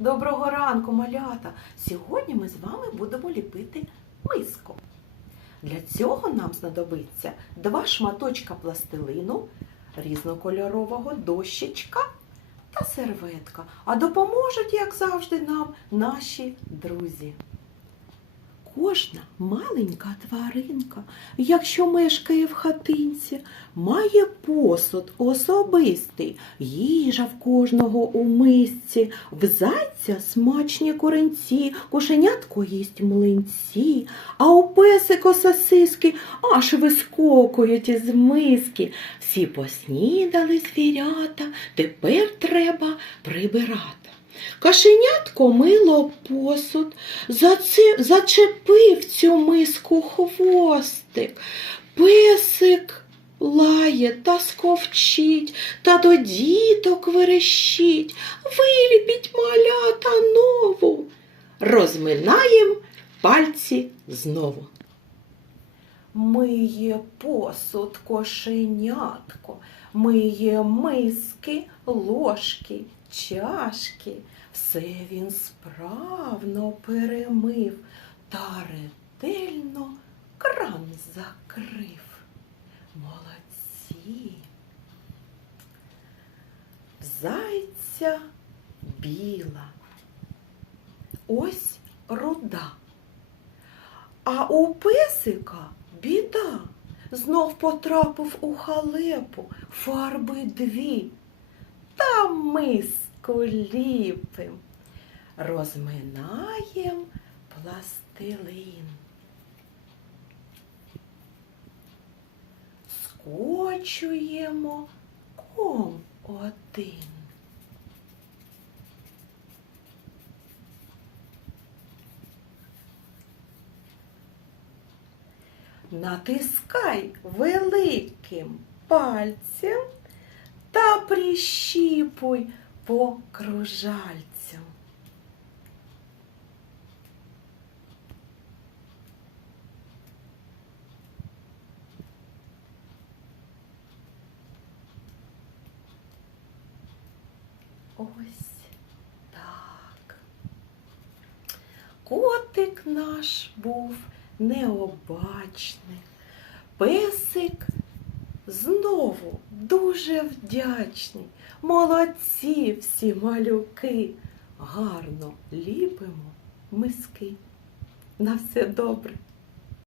Доброго ранку, малята! Сьогодні ми з вами будемо ліпити миску. Для цього нам знадобиться два шматочка пластилину, різнокольорового дощечка та серветка. А допоможуть, як завжди, нам наші друзі. Кожна маленька тваринка, якщо мешкає в хатинці, має посуд особистий, їжа в кожного у мисці, в зайця смачні куренці, кошенятко їсть млинці, а у песика сосиски аж вискокують із миски. Всі поснідали звірята, тепер треба прибирати. Кашенятко мило посуд, зачепив цю миску хвостик. Песик лає та сковчить, та до діток верещить. Виліпіть малята нову. Розминаєм пальці знову. Миє посуд кошенятко, миє миски, ложки, чашки. Все він справно перемив та ретельно кран закрив. Молодці. Зайця біла. Ось руда. А у песика біда. Знов потрапив у халепу фарби дві. Та миску ліпим. Розминаєм пластилин. Скочуємо ком один. Натискай великим пальцем та прищіпуй по кружальцям. Ось так. Котик наш був необачний. Песик знову дуже вдячні, Молодці всі малюки. Гарно ліпимо миски. На все добре.